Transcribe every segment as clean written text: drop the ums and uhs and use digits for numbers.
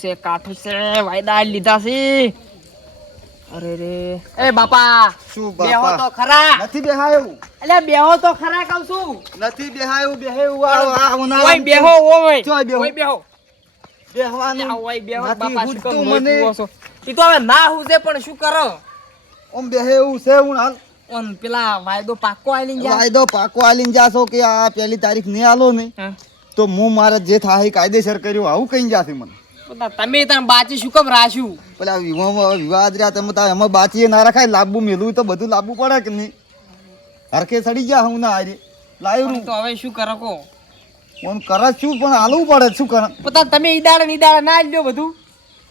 છે કાઠું છે વાયદા લીધા છે. અરે રે એ બાપા શું બેહો બાપા તો ખરા. નથી બેહાયું અલ્યા બેહો તો ખરા કહું છું. નથી બેહાયું બેહેવું આ ઓય બેહો ઓય ચોય બેહો ઓય બેહો બેહવાનું ઓય બેહો નથી બાપા શું હુજતું કહું મને. ઈ તો હવે ના હુજે પણ શું કરો ઓમ બેહેવું છે હું હાલ ઓન પેલા વાયદો પાક્કો આલી જા. વાયદો પાકો આલીને જાશો કે આ પહેલી તારીખ નહીં આલો ને હા તો હું મારે જે થાય એ કાયદેસર કર્યું આવું કઈ જાશે મને બધા તમે તાર બાચી શું કેમ રાખ્યું. પેલા વિવાદ રહ્યા તમે તાર એમાં બાચીએ ના રખાય લાંબુ મેલું તો બધું લાંબુ પડે કે નહીં હરખે સડી ગયા હું ના હારે લાવ્યું તો હવે શું કરો કો ફોન કરે છું પણ હાલવું પડે શું કરે પતા તમે ઈદાડા ના લ્યો બધું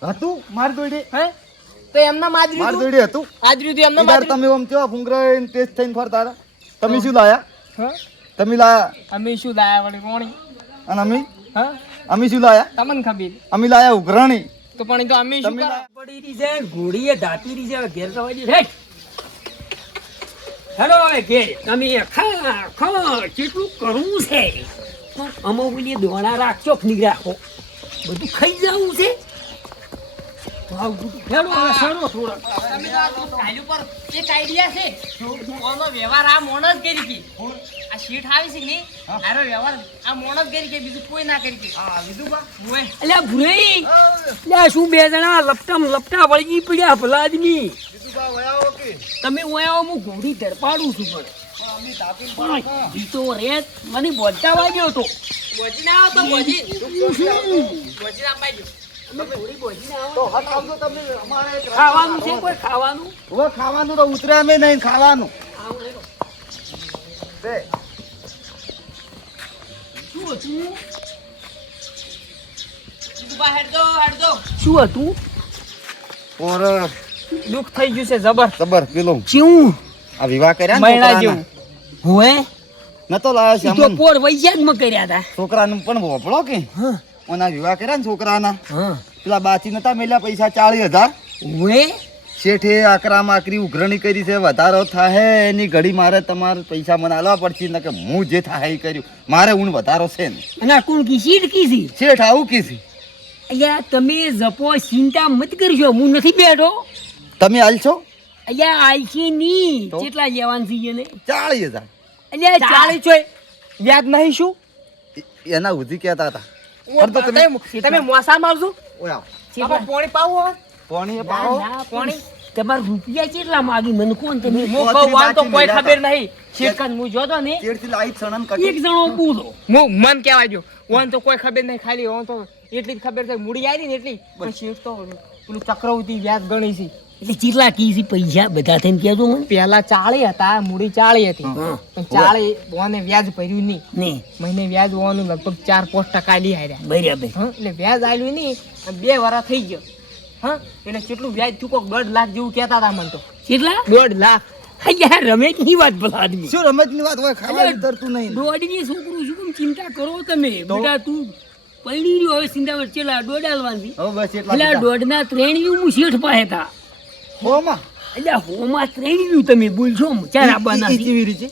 હતું માર દોડે હે તો એમના માર માજરી દોડે હતું આજરી તો એમના ઈદાર માજરી તમે ઓમ કેવા ફુંગરા ટેસ્ટ થઈને ફરતા હતા. તમે શું લાયા હા તમે લાયા અમે શું લાયા વળી રોણી અને હા અમે શું લાયા તમને ખબર અમે લાયા ઉઘરાણી તો પણ ઈ તો અમે શું તમે કરા? લાયા? પડી રહી છે ઘોડીએ ધાતી રહી છે હવે ઘેર તો વાજી હેઠ હેલો હવે ઘેર તમે ખા ખા કેટલું કરવું છે અમુકની દોણા રાખજો ફ્ની રાખો બધું ખાઈ જવું છે હેલો હવે સરો થોડા તમે તો આ તો કાલ્યું પર એક આઈડિયા છે ઓનો વ્યવહાર આ મોણ જ કરી કે આ શીટ આવી છે ને આરો વ્યવહાર આ મોણ જ કરી કે બીજું કોઈ ના કરી કે હા બીજું બા ઓય અલ્યા ભુરાઈ અલ્યા શું બે જણા લપટા વળગી પડ્યા ભલા આદમી તમે ઓયા હું ઘોડી ધરપાડું છું પણ જીતો રેત મને બોલતા વાગ્યો હતો બોજી ના આવો તો બોજી બોજી ના પાઈ દો તો હટ આવજો તમે અમારે એક ખાવાનું છે કોઈ ખાવાનું હવે ખાવાનું તો ઉતરે અમે નહીં ખાવાનું બે શું હતું બીજું બા હેડ દો શું હતું ઓર દુઃખ થઈ ગયું છે જબર ખબર પેલો શું આ વિવાહ કર્યા ને મહિના છોકરાના. જેવું હોય નતો લાયો ઈ તો શ્યામન પોર વૈશાખમાં કર્યા હતા છોકરાને પણ વોપડો કે હા ઓના વિવાહ કર્યા ને છોકરાના હા પેલા બાચી નતા મેલ્યા પૈસા 40,000 હોય શેઠે આકરામાં આકરી ઉઘરણી કરી છે વધારો થાય એની ઘડી મારે તમારે પૈસા મને આલવા પડશે ને કે હું જે થાય એ કર્યું મારે ઊણ વધારો છે ને અને આ કોણ કી સીટ કીધી શેઠ આવું કીધી અહીંયા તમે જપો ચિંતા મત કરશો હું નથી બેઠો તમે હાલશો અહીંયા આલશી ની તો? કેટલા લેવાનું છે એને 40,000 અહીંયા ચાલી ચોય વ્યાજ નહીં શું એના સુધી કહેતા હતા તમે તમે મોસા મારજો ઓય આવો. બાપા પોણી પાવું હવે પોણી એ પાવો કોણી તમારે રૂપિયા કેટલા માગી મને કોણ તમે હું કહું વાન તો કોઈ ખબર નહીં શેકન હું જોતો ને ચેડથી લાઈટ સણન એક કટી જણો બોલો હું મન કહેવા જો વાન તો કોઈ ખબર નહીં ખાલી વાન તો એટલી જ ખબર છે મૂડી આવી ને એટલી પણ શેઠ તો પેલું ચક્રવર્તી વ્યાજ ગણી છે એટલે કેટલા કી છે પૈસા બધા થઈને કહેજો મને પહેલા 40 હતા મૂડી 40 હતી હા. પણ 40 ઓને વ્યાજ ભર્યું નહીં ને મહિને વ્યાજ ઓનું લગભગ 4-5% લી હાર્યા બરાબર હા એટલે વ્યાજ આલ્યું નહીં અને 2 વર્ષ થઈ ગયો હા એટલે કેટલું વ્યાજ ચૂકો 1.5 લાખ જેવું કહેતા હતા મને તો કેટલા 1.5 લાખ અહીંયા રમેશની વાત ભલા આદમી શું રમતની વાત હોય ખાવા ઉતરતું નહીં દોઢની છોકરું શું કેમ ચિંતા કરો તમે બેટા તું પડી રહ્યો હવે ચિંતા ચેલા દોઢ હાલવાની હવે બસ એટલા એટલે કીધા. દોઢના 3 હું શેઠ પાસે હતા હોમાં એટલે હોમાં 3 તમે બોલશો ચાર આબાના ઈ કેવી રીતે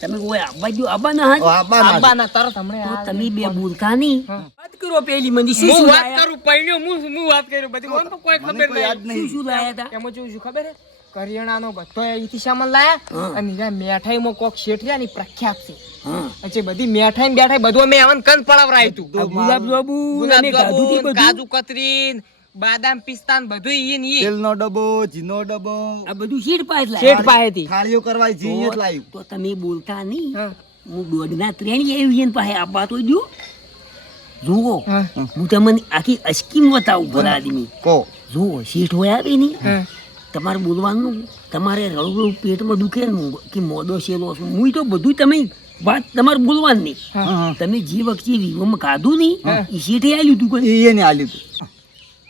તમે કોઈ આબાજુ આબાના હા આબાના આબાના તરત હમણે તો તમે બે બોલતા નહીં વાત કરો પેલી મંદી શું હું શું વાત લાયા? કરું પૈણ્યો હું વાત કરું બધી મને તો કોઈ મને ખબર કોઈ યાદ નહીં શું શું લાયા હતા એમાં જોયું શું ખબર હે કરિયાણાનો બધો અહીંથી સામાન લાયા હા. અને ત્યાં મેઠાઈમાં કોક શેઠ રહ્યા ને ઈ પ્રખ્યાત છે હા પછી બધી મેઠાઈ ને બેઠાઈ બધું અમે આવન કંદ પડાવરાયું હતું આ ગુલાબજાંબુ અને કાજુથી ગુલાબજાંબુ, બધું કાજુ કતરી બાદામ પિસ્તા ને બધું ઈ ને ઈ તેલનો ડબ્બો જીનો ડબ્બો આ બધું શેઠ પાસે શેઠ લાયા પાસેથી થાળીઓ કરવાય જી જ લાવ્યું તો તમે બોલતા નહીં હા. હું દોઢના 3 આવી એને પાસે આપવા તો જો જુઓ હા. હું તમને આખી અસ્કીમ બતાવું ભલા આદમી કો જુઓ શેઠ હોય આવે ને હા. તમારે બોલવાનું તમારે રળું પેટમાં દુખે ને કે મોદો શેલો છું હું તો બધું તમે વાત તમારે બોલવાનું નહીં હા તમે જે વખતે વિવોમાં ખાધું નહીં હા. એ શેઠે આલ્યું તું કોઈ એને આલ્યું તું.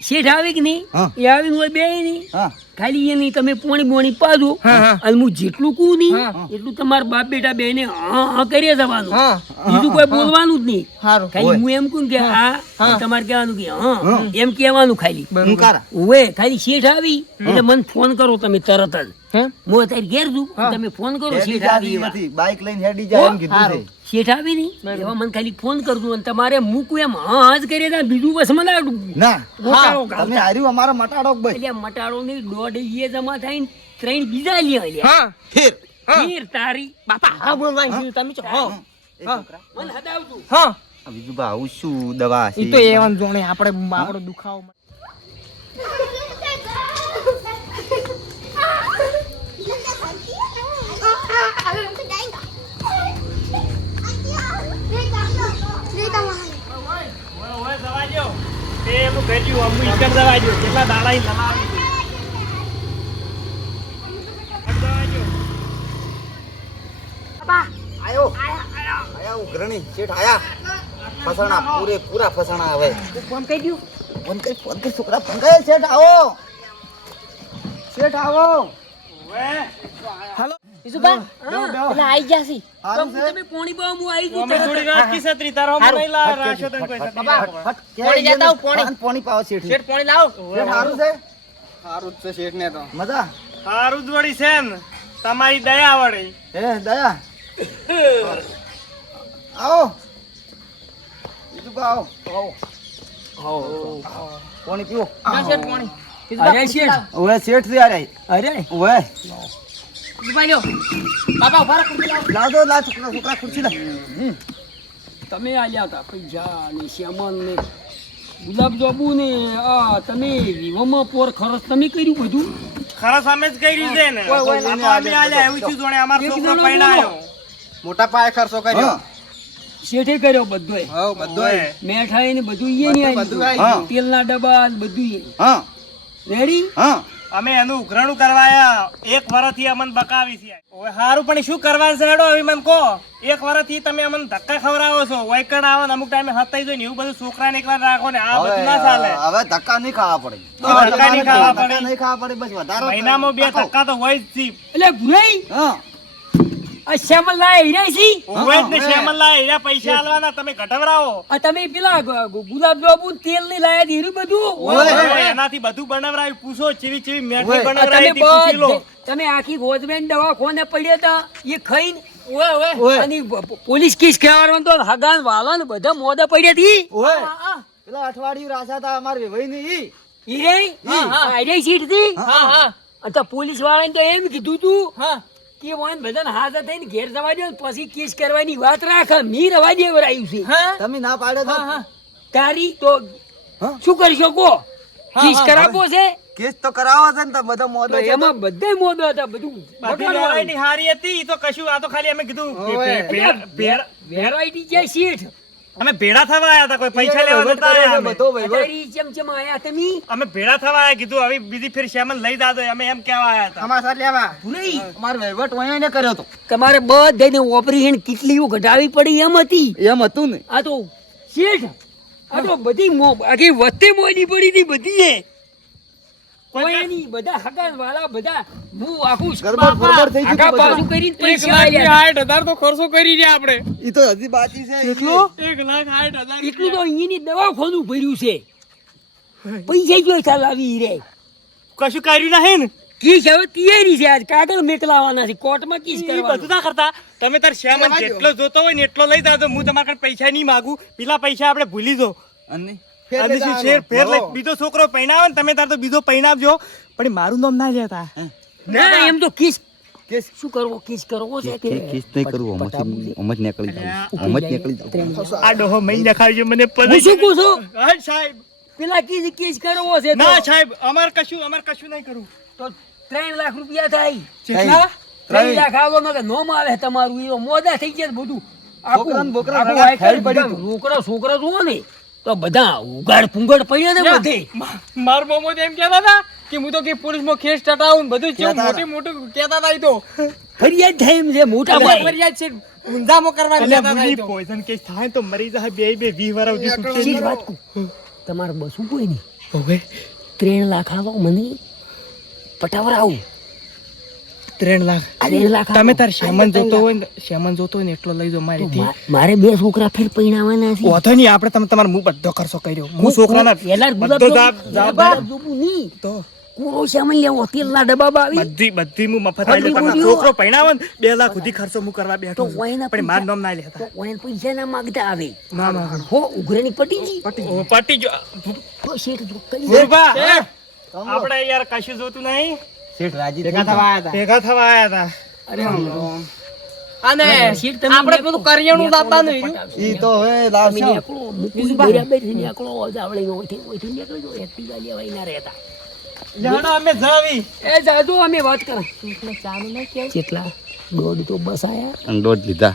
શેઠ આવે કે નહીં હા. એ આવીને હોય બે નહીં હા ખાલી એ નહીં તમે પોણી બોણી પાડો હા, હા. અને હું જેટલું કહું નહીં હા. એટલું તમારા બાપ બેટા બેને હા હા કરીએ જવાનું હા બીજું કોઈ બોલવાનું જ નહીં સારું ખાલી હું એમ કહું કે હા. આ તમારે કહેવાનું કે હા એમ કહેવાનું ખાલી હું કારા ઓવે ખાલી શેઠ આવી એટલે મને ફોન કરો તમે તરત જ હે હું અત્યારે ઘેર છું તમે ફોન કરો હેડી શેઠ જાતી આવી એવા. નથી બાઇક લઈને હેડી જાય એમ કીધું હારું. છે શેઠ આવી ને એવા મને ખાલી ફોન કરજો અને તમારે મૂકું એમ હા જ કરી દે બીજું બસ મને ના ગોટાળો તમે ગાવતા. હાર્યું અમારો મટાડો ભાઈ એટલે મટાડો ની દોઢ એ જમા થાય ને 3 બીજા લે હા ફેર હીર તારી બાપા હા બોલવાનું થયું, તમે છો હા એ છોકરા મને હદાવતું હા આ બીજું બા આવું શું દવા છે ઈ તો એવન જોણે આપણે આપણો દુખાવો ઓય દવાજો તે એમ ગજ્યું અમુ ઈકર દવાજો કેટલા દાડા લમાવી છે દવાજો આયો આયા ઉઘરણી શેઠ આયા ફસાણા પૂરા ફસાણા હવે ફોન કરી દઉં ફોન કરી છોકરા ફોન કરે શેઠ આવો ઓય હાલો બેહો, બેહો. એટલે આઈ જાસી હારું છે? તમે પોણી બા હું આઈ અમે થોડી રાત કી છત્રી તારો અમે નહીં લા રાશો તને કોઈ છત્રી બાબા, નહીં હટ, પોણી લેતા આવો, પોણી. હા, પોણી પાવો શેઠ શેઠ પોણી લાવો શેઠ હારું છે હારું જ છે શેઠ ને તો મજા હારું જ વળી છે ને તમારી દયા વળી હે દયા આવો બીજું બા આવો પોણી પીવો ના શેઠ પોણી અરે શેઠ ઓવે શેઠ છે યાર અરે ઓવે બાજો બાપા ઉભા રાખો લાવ દો લા છોકરા ખુરશી લા તમે આલ્યા હતા પૈસા ને શ્યામન ને ગુલાબ જાંબુ ને આ તમે વિવામાં પોર ખરચ તમે કર્યું બધું ખરા સામે જ કર્યું છે ને ઓય, ઓય, આ તો અમે આલ્યા એવું છું જોણે અમારો એક છોકરો જણો પૈણાયો મોટા પાયે ખર્ચો કર્યો હા શેઠે કર્યો બધોય હવ બધોય મેઠાઈ ને બધું ઈ ની બધું આવી હા. તેલના ડબ્બા ને બધું ઈ હા રેડી હા અમે એનું ઉઘરાણું કરવાયા એક વર્ષથી અમને બકાવી છે ઓય હારું પણ શું કરવાનું છે હેડો હવે મને કહો એક વર્ષથી તમે અમને ધક્કા ખવડાવો છો વૈકણ આવો ને અમુક ટાઈમે હતાઈ જાય ને એવું બધું છોકરાને એકવાર રાખો ને આ બધું ના ચાલે હવે ધક્કા નહીં ખાવા પડે ધક્કા નહીં ખાવા પડે. ધક્કા નહીં ખાવા પડે બસ વધારો મહિનામાં 2 ધક્કા તો હોય જ છે એટલે ભુરાઈ હા આ શ્યામલ લાય હીરા છી હોય જ ને શ્યામલલા એના પૈસા આલવાના તમે ઘટવરાવો આ તમે પેલા ગુલાબ જાંબુ તેલ ની લાયા દીધું બધું ઓય, એનાથી બધું બનાવરાયું પૂછો ચીવી ચીવી મેઠી ઓય, આ બનાવરાઈ તમે હતી પૂછી લો તમે આખી ગોજમેન્ટ દવા કોને પડ્યા હતા એ ખાઈને ઓય. અને પોલીસ કેસ કરાવવાનો તો હગાન વાલા ને બધા મોદા પડ્યા હતી ઓય પેલા અઠવાડિયું રાસા તા અમાર વેવાઈ ની ઈ રે આઈ સીટ હતી હા હા અને તો પોલીસ વાળાને તો એમ કીધું તું હા કે વાન બધાને હાજર થઈને ઘેર જવા દો પછી કેસ કરવાની વાત રાખ મી રવા દે આવ્યું છે તમે ના પાડે તો તારી તો હા? શું કરી શકો કેસ કરાવવો છે કેસ તો કરાવો છે ને તો બધા મોદો તો છે તો. એમાં બધાય મોદો હતા બધું બધી વેરાયટી હારી હતી ઈ તો કશું આ તો ખાલી અમે કીધું વેરાયટી છે સીટ અમે ભેળા થવા આયા હતા કોઈ પૈસા લેવા વહીવટ નતા કર્યો આયા છે અમે. બધો વહીવટ. તારી ચમચમ આયા તમે અમે ભેળા થવા આયા કીધું હવે બીજી ફેર શ્યામલ લઈ દાદો અમે એમ કહેવા આયા હતા સમાચાર લેવા ભૂલી અમાર વહીવટ વહીને કર્યો તો તમારે બધાને ઓપરેશન કેટલી ઘટાડવી પડી એમ હતી એમ હતું ને આ તો શેઠ આ તો બધી આખી વચ્ચે મોયની પડી હતી બધી એ કોઈની બધા હગાન વાળા બધા હું આખું ગરબડ ફરબડ થઈ ગયું આગા બધું. પાછું કરીને પૈસા આલ્યા. 60,000 તો ખર્ચો કરી રહ્યા આપણે ઈ તો હજી બાકી છે કેટલો? 1,60,000 એટલું તો અહીંની દવાખાનું ભર્યું છે પૈસા જો ચાલ આવી રે કશું કર્યું નહીં ને કેસ હવે તૈયારી છે આજ કાગળ મેકલાવાના છે કોર્ટમાં કેસ ઈ બધું કરવાનું ના કરતા તમે તાર શ્યામલ જેટલો જોતો હોય ને એટલો લઈ દાદો હું તમારા કાંઈ પૈસા નહીં માંગુ પેલા પૈસા આપણે ભૂલી દો અને અને શું શેર ફેર લઈ બીજો છોકરો પૈણાવે ને તમે તાર તો બીજો પૈણાવજો પણ ઈ મારું નામ ના લેતા ના એમ તો કેસ કેસ શું કરવો કેસ કરવો છે કે કેસ નહીં કરવું અમજ નીકળી જાવ અમજ નીકળી જાવ આ ડોહો મઈ નખાવજો મને હું શું કહું છું હા સાહેબ પેલા કેસ કરવો છે તો ના સાહેબ અમાર કશું નહીં કરવું તો 3 લાખ રૂપિયા થાય કેટલા 3 લાખ આવો મગર નો માલે તમારું ઈ મોદા થઈ જાય બધું છોકરાને બોકરા આખું રગા આખું ફેરી પડી છોકરા જુઓ ને તો બધા ઉગાડ પુંગડ પડ્યા ને બધે માર મોમો એમ કહેતા હતા કે હું તો કે પોલીસમાં કેસ ટટાવું બધું છે મોટું કહેતા હતા ઈ તો ફરિયાદ થાય એમ છે મોટા ભાઈ ફરિયાદ છે ઊંધામો કરવાની કહેતા હતા ઈ તો પોઈઝન કેસ થાય તો મરી જાય બે 20 વર્ષ સુધી શી વાત કહું તમારે બસું કોઈ નહીં હવે 3 લાખ આવો મને પટાવરાવું 3 લાખ 3 લાખ આલો. તમે તાર શ્યામન જોતો હોય ને એટલો લઈ જાઓ મારી થી મારે 2 છોકરા ફેર પૈણાવાના છે ઓધો નહીં આપણે તમે તમારો હું બધો ખર્ચો કર્યો હું છોકરાના પેલા બધો જવાબ જોવું નહીં તો કોરો સામાન લેવો તેલના ડબ્બા બાવી બધી હું મફત બધી આલી બોલ્યો. છોકરો પહેણાવો ને 2 લાખ સુધી ખર્ચો હું કરવા બેઠો તો છું. ઓયના પણ મારું પૈસા- નામ ના લેતા તો ઓયના પૈસા ના માંગતા આવે ના ના હો ઉઘરાણી પટીજી ઓ, પટી જો તો શેઠ જો કરી ગુરુબા, આપણે યાર કશું જોતું નહીં. શેઠ રાજી ભેગા થઈ થવા આયા ભેગા થવા આયા હતા. અને શેઠ તમે આપણે પેલું કરિયાણું લાવવાનું ઈ તો હવે લાવશો. જાણો અમે જાવી. એ જાદુ અમે વાત કર કેટલા દોઢ તો બસ આયા અને દોઢ લીધા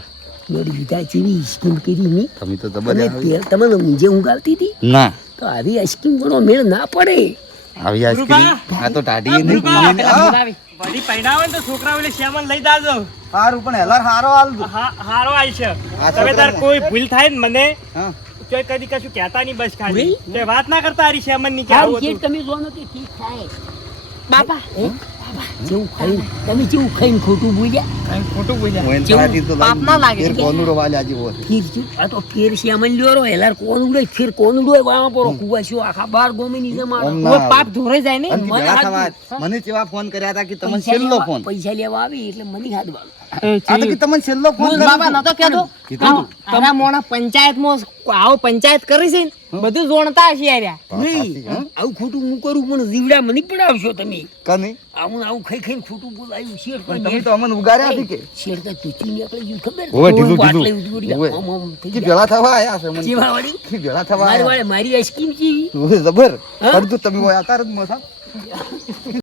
દોઢ લીધા જેવી સ્કીમ કરી મી તમે તો અને જબર આવી. તેલ તમને ઊંઝે ઊંઘ આવતી હતી ના તો આવી આ સ્કીમ ઘણો મેળ ના પડે આવી આઈસ્ક્રીમ આ તો ટાઢી નહીં પીવાની. હા. વળી પહેણાવો ને તો છોકરાઓ એટલે શ્યામન લઈ જાજો. હારું પણ હેલાર હારો હાલ દો. હારો આઈ છે. આ તમે તાર છોકરાને. કોઈ ભૂલ થાય ને મને હા કોઈ કદી કશું કહેતા નહીં બસ ખાલી. ભૂલ? તે વાત ના કરતા હારી શ્યામન ની કે આ આવું શેઠ હતું. તમે જોનો કે ઠીક થાય બાપા જેવું ખાઈને તમે જેવું ખાઈને ખોટું બોલ્યા ખોટું બોલ્યા. હું એને જેવું પાર્ટી તો પાપ ના લાગે ફેર કે? કોનું રવાલે આજે હોય. ફીર છે આ તો ફેર શ્યામલ લ્યો હેલાર કોણ ઉડે ફેર કોણ ઉડે વાળા પર કુવાસ્યો આખા બાર ગોમી ની જમા ઓમ ના આવે. ધોરે જાય ને અને કી ભેળા થવા મને કેવા ફોન કર્યા હતા કે તમને છેલ્લો ફોન પૈસા લેવા આવી એટલે મને હાથ વાળો આ તો કે તમને છેલ્લો ફોન કર્યો બાબા નતો કહેતો કીધું તું. તારા મોણા પંચાયતમાં આવો પંચાયત કરી છે ને બધું જોણતા હશે યાર સાચી, હા? આવું ખોટું હું કરું પણ જીવડા મને પડાવશો તમે કની આવું આવું ખાઈ ખાઈને ખોટું બોલાયું શેઠ પણ તમે તો અમને ઉગાર્યા હતી કે શેઠ તો તૂટી નીકળી ગયું ખબર ઓવે ઢીલું બાટલે ઢીલું ઉડી ઓવે. આમ આમ થઈ કે ગયા. ભેળા થવા આયા છે મને જેવા વાળી કે ભેળા થવા મારી આયા વાળે મારી આઈસ્ક્રીમ જેવી ઓવે જબર હા? કરતું તમે હોય આતાર જ મોસા